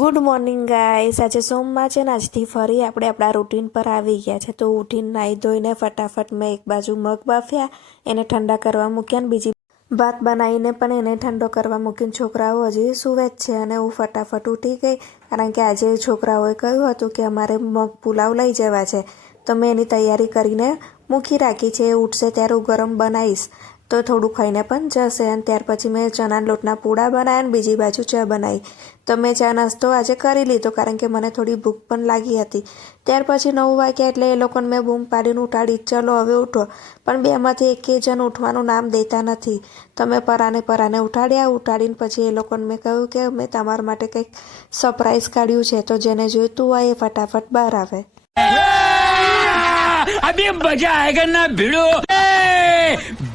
Good morning guys. આજે સોમવાર છે ને આજથી ફરી આપણે આપણા રૂટીન પર આવી ગયા છે। તો ઉઠીને નાહી ધોઈને ફટાફટ મેં એક બાજુ મગ બાફ્યા, એને ઠંડા કરવા મૂક્યા, અને બીજી ભાત બનાવીને પણ એને ઠંડો કરવા મૂકીને છોકરાઓ હજી સૂવે જ છે અને હું ફટાફટ ઉઠી ગઈ, કારણ કે આજે છોકરાઓએ કહ્યું હતું કે અમારે મગ પુલાવ લઈ જવા છે। તો મેં એની તૈયારી કરીને મૂકી રાખી છે। એ ઉઠશે ત્યારે હું ગરમ બનાવીશ તો થોડું ખાઈને પણ જશે। અને ત્યાર પછી મેં ચણાના લોટના પૂડા બનાવ્યા અને બીજી બાજુ ચા બનાવી। તો મેં ચા નાસ્તો આજે કરી લીધો, કારણ કે મને થોડી ભૂખ પણ લાગી હતી। ત્યાર પછી 9 વાગ્યા એટલે એ લોકોને મેં બૂમ પાડીને ઉઠાડી, ચલો હવે ઉઠો, પણ બેમાંથી એકે જણ ઉઠવાનું નામ દેતા નથી। તો મેં પરાને ઉઠાડીને પછી એ લોકોને મેં કહ્યું કે મેં તમારા માટે કંઈક સરપ્રાઈઝ કાઢ્યું છે, તો જેને જોઈતું હોય એ ફટાફટ બહાર આવે। अभी मजा आएगा ना भिड़ो।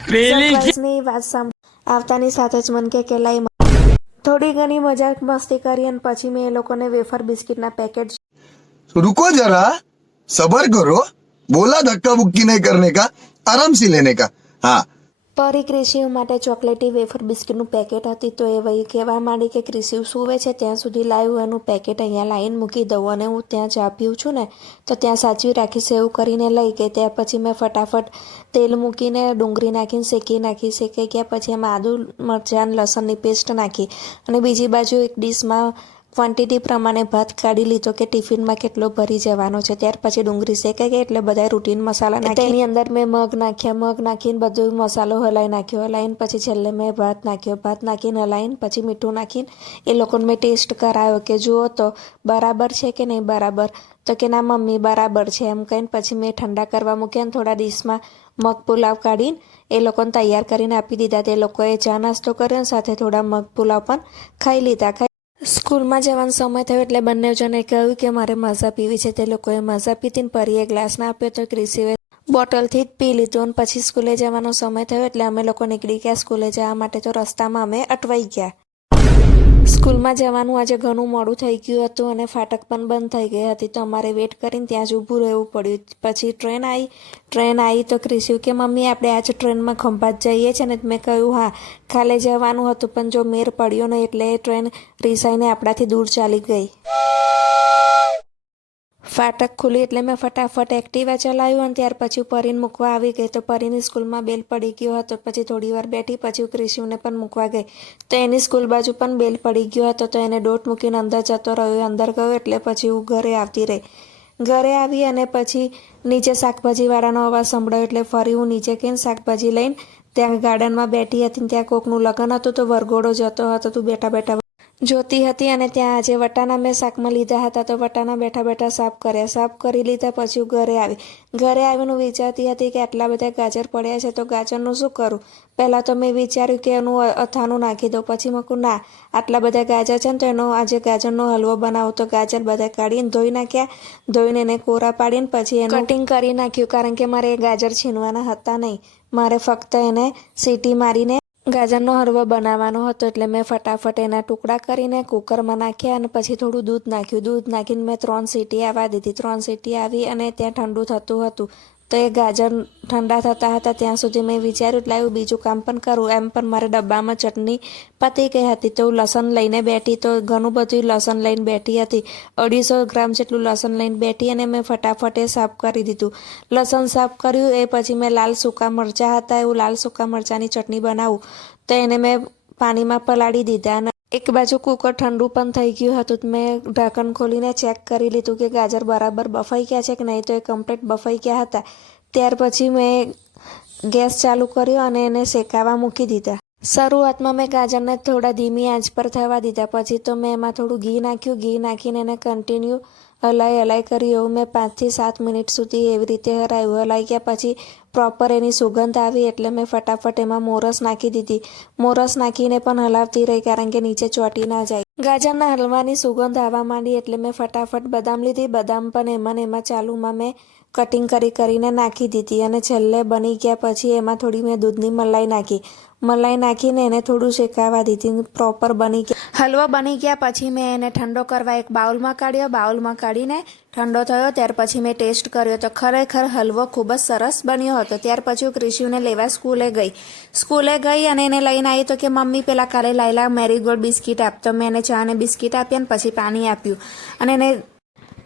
સરપ્રાઈઝની વાત આવતાની સાથે જ મન કે લાઈ થોડી ઘણી મજાક મસ્તી કરી અને પછી મેં એ લોકોને વેફર બિસ્કિટના પેકેટ रुको जरा, सबर करो, बोला धक्का मुक्की नहीं करने का, आराम से लेने का। हाँ પરી ક્રિશિવ માટે ચોકલેટી વેફર બિસ્કિટનું પેકેટ હતી। તો એ વહી કહેવા માંડી કે ક્રિશિવ સૂવે છે ત્યાં સુધી લાવ્યું એનું પેકેટ અહીંયા લાવીને મૂકી દઉં, અને હું ત્યાં ચા પીઉં છું ને તો ત્યાં સાચવી રાખીશ એવું કરીને લઈ ગઈ। ત્યાર પછી મેં ફટાફટ તેલ મૂકીને ડુંગળી નાખીને શેકી ગયા પછી એમાં આદુ મરચાં લસણની પેસ્ટ નાખી, અને બીજી બાજુ એક ડીશમાં ક્વોન્ટિટી પ્રમાણે ભાત કાઢી લીધો કે ટિફિનમાં કેટલો ભરી જવાનો છે। ત્યાર પછી ડુંગળી શેકાઈ ગઈ એટલે બધા રૂટીન મસાલા નાખ્યા, તેની અંદર મેં મગ નાખીને બધો મસાલો હલાવીને પછી છેલ્લે મેં ભાત નાખીને હલાવીને પછી મીઠું નાખીને એ લોકોને મેં ટેસ્ટ કરાયો કે જુઓ તો બરાબર છે કે નહીં બરાબર, તો કે ના મમ્મી બરાબર છે એમ કહીને પછી મેં ઠંડા કરવા મૂક્યા અને થોડા ડીશમાં મગ પુલાવ કાઢીને એ લોકોને તૈયાર કરીને આપી દીધા। તે લોકોએ ચા નાસ્તો કર્યો અને સાથે થોડા મગ પુલાવ પણ ખાઈ લીધા। સ્કૂલમાં જવાનો સમય થયો એટલે બંને જણે કહ્યું કે મારે મઝા પીવી છે। તે લોકોએ મઝા પીધી ને પરીએ ગ્લાસ ના આપ્યો તો ક્રિશિવે બોટલથી જ પી લીધું, અને પછી સ્કૂલે જવાનો સમય થયો એટલે અમે લોકો નીકળી ગયા સ્કૂલે જવા માટે। તો રસ્તામાં અમે અટવાઈ ગયા। સ્કૂલમાં જવાનું આજે ઘણું મોડું થઈ ગયું હતું અને ફાટક પણ બંધ થઈ ગઈ હતી, તો અમારે વેટ કરીને ત્યાં જ ઊભું રહેવું પડ્યું। પછી ટ્રેન આવી તો ક્રિશિવ કે મમ્મી આપણે આજ ટ્રેનમાં ખંભાત જઈએ છીએ ને? મેં કહ્યું હા, કાલે જવાનું હતું પણ જો મેર પડ્યો નહીં એટલે ટ્રેન રિસાઈને આપણાથી દૂર ચાલી ગઈ। ફાટક ખુલી એટલે મેં ફટાફટ એક્ટિવા ચલાવ્યું અને ત્યાર પછી પરીને મૂકવા આવી ગઈ। તો પરીની સ્કૂલમાં બેલ પડી ગયો હતો, પછી થોડી વાર બેઠી, પછી હું ક્રિશિવને પણ મૂકવા ગઈ તો એની સ્કૂલ બાજુ પણ બેલ પડી ગયો હતો, તો એને ડોટ મૂકીને અંદર જતો રહ્યો। અંદર ગયો એટલે પછી હું ઘરે આવતી રહી। ઘરે આવી અને પછી નીચે શાકભાજીવાળાનો અવાજ સંભળાયો એટલે ફરી હું નીચે ગઈને શાકભાજી લઈને ત્યાં ગાર્ડનમાં બેઠી હતી ને ત્યાં કોકનું લગ્ન હતું, તો વરઘોડો જતો હતો, તો બેઠા જોતી હતી। અને ત્યાં આજે વટાણા મેં શાકમાં લીધા હતા, તો વટાણા બેઠા સાફ કરી લીધા। પછી હું ઘરે આવીને વિચારતી હતી કે આટલા બધા ગાજર પડ્યા છે તો ગાજરનું શું કરું। પહેલાં તો મેં વિચાર્યું કે એનું અથાણું નાખી દઉં, પછી મેં કહ્યું ના, આટલા બધા ગાજર છે ને તો એનો આજે ગાજરનો હલવો બનાવું। તો ગાજર બધા કાઢીને ધોઈ નાખ્યા, ધોઈને એને કોરા પાડીને પછી એનું કટિંગ કરી નાખ્યું, કારણ કે મારે એ ગાજર છીનવાના હતા નહીં, મારે ફક્ત એને સીટી મારીને ગાજરનો હલવો બનાવવાનો હતો। એટલે મેં ફટાફટ એના ટુકડા કરીને કુકરમાં નાખ્યા અને પછી થોડું દૂધ નાખ્યું। દૂધ નાખીને મેં 3 સીટી આવવા દીધી। 3 સીટી આવી અને ત્યાં ઠંડુ થતું હતું, તો એ ગાજર ઠંડા થતા હતા ત્યાં સુધી મેં વિચાર્યું લાવ્યું બીજું કામ પણ કરું। એમ પણ મારે ડબ્બામાં ચટણી પતી ગઈ હતી, તો લસણ લઈને બેઠી, તો ઘણું બધું લસણ લઈને બેઠી હતી, 250 ગ્રામ જેટલું લસણ લઈને બેઠી, અને મેં ફટાફટ એ સાફ કરી દીધું। લસણ સાફ કર્યું એ પછી મેં લાલ સૂકા મરચાં હતા, એવું લાલ સૂકા મરચાંની ચટણી બનાવું તો એને મેં પાણીમાં પલાળી દીધા। અને એક બાજુ કુકર ઠંડુ પણ થઈ ગયું હતું, તો મેં ઢાંકણ ખોલીને ચેક કરી લીધું કે ગાજર બરાબર બફાઈ ગયા છે કે નહીં, તો એ કમ્પ્લીટ બફાઈ ગયા હતા। ત્યાર પછી મેં ગેસ ચાલુ કર્યો અને એને શેકાવા મૂકી દીધા। શરૂઆતમાં મેં ગાજરને થોડા ધીમી આંચ પર થવા દીધા, પછી તો મેં એમાં થોડું ઘી નાખ્યું, ઘી નાખીને એને કન્ટિન્યુ હલાઈ કરી એવું મેં 5 થી 7 મિનિટ સુધી એવી રીતે હલાઈ ગયા। પછી પ્રોપર એની સુગંધ આવી એટલે મેં ફટાફટ એમાં મોરસ નાખી દીધી। મોરસ નાખીને પણ હલાવતી રહી, કારણ કે નીચે ચોંટી ના જાય। ગાજરના હલવાની સુગંધ આવવા માંડી એટલે મેં ફટાફટ બદામ લીધી, બદામ પણ એમાં ચાલુમાં મેં કટિંગ કરીને નાખી દીધી। અને છેલ્લે બની ગયા પછી એમાં થોડી મેં દૂધની મલાઈ નાખી। મલાઈ નાખીને એને થોડું શેકાવા દીધી. પ્રોપર બની ગયા હલવો બની ગયા પછી મેં એને ઠંડો કરવા એક બાઉલમાં કાઢ્યો. બાઉલમાં કાઢીને ઠંડો થયો ત્યાર પછી મેં ટેસ્ટ કર્યો તો ખરેખર હલવો ખૂબ જ સરસ બન્યો હતો. ત્યાર પછી હું ક્રિશિવને લેવા સ્કૂલે ગઈ અને એને લઈને આવી તો કે મમ્મી પેલા કાલે લાયેલા મેરીગોલ્ડ બિસ્કિટ આપ. તો મેં એને ચા અને બિસ્કિટ આપ્યા અને પછી પાણી આપ્યું અને એને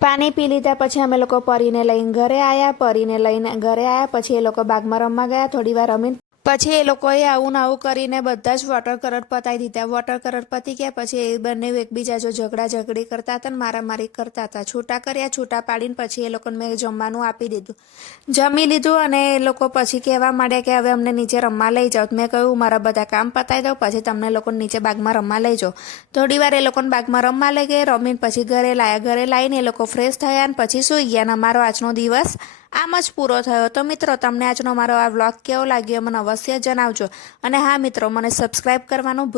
પાણી પી લીધા પછી અમે લોકો પરીને લઈને ઘરે આવ્યા. પછી એ લોકો બાગમાં રમવા ગયા. થોડી વાર રમીને પછી એ લોકોએ આવું ને આવું કરીને બધા જ વોટર કલર પતાવી દીધા. વોટર કલર પતી ગયા પછી એ બંને એકબીજા જો ઝઘડી કરતા હતા ને મારામારી કરતા હતા. છૂટા કર્યા. છૂટા પાડીને પછી એ લોકોને મેં જમવાનું આપી દીધું. જમી લીધું અને એ લોકો પછી કહેવા માંડ્યા કે હવે અમને નીચે રમવા લઈ જાઓ. મેં કહ્યું મારા બધા કામ પતાવી દઉં પછી તમને લોકોને નીચે બાગમાં રમવા લઈ જાઓ. થોડી વાર એ લોકોને બાગમાં રમવા લઈ ગઈ. રમીને પછી ઘરે લાયા. ઘરે લાવીને એ લોકો ફ્રેશ થયા અને પછી સૂઈ ગયા. અને અમારો આજનો દિવસ આમ જ પૂરો થયો. તો મિત્રો તમને આજનો મારો આ વ્લોગ કેવો લાગ્યો મને અવશ્ય જણાવજો. અને હા મિત્રો મને સબસ્ક્રાઈબ કરવાનું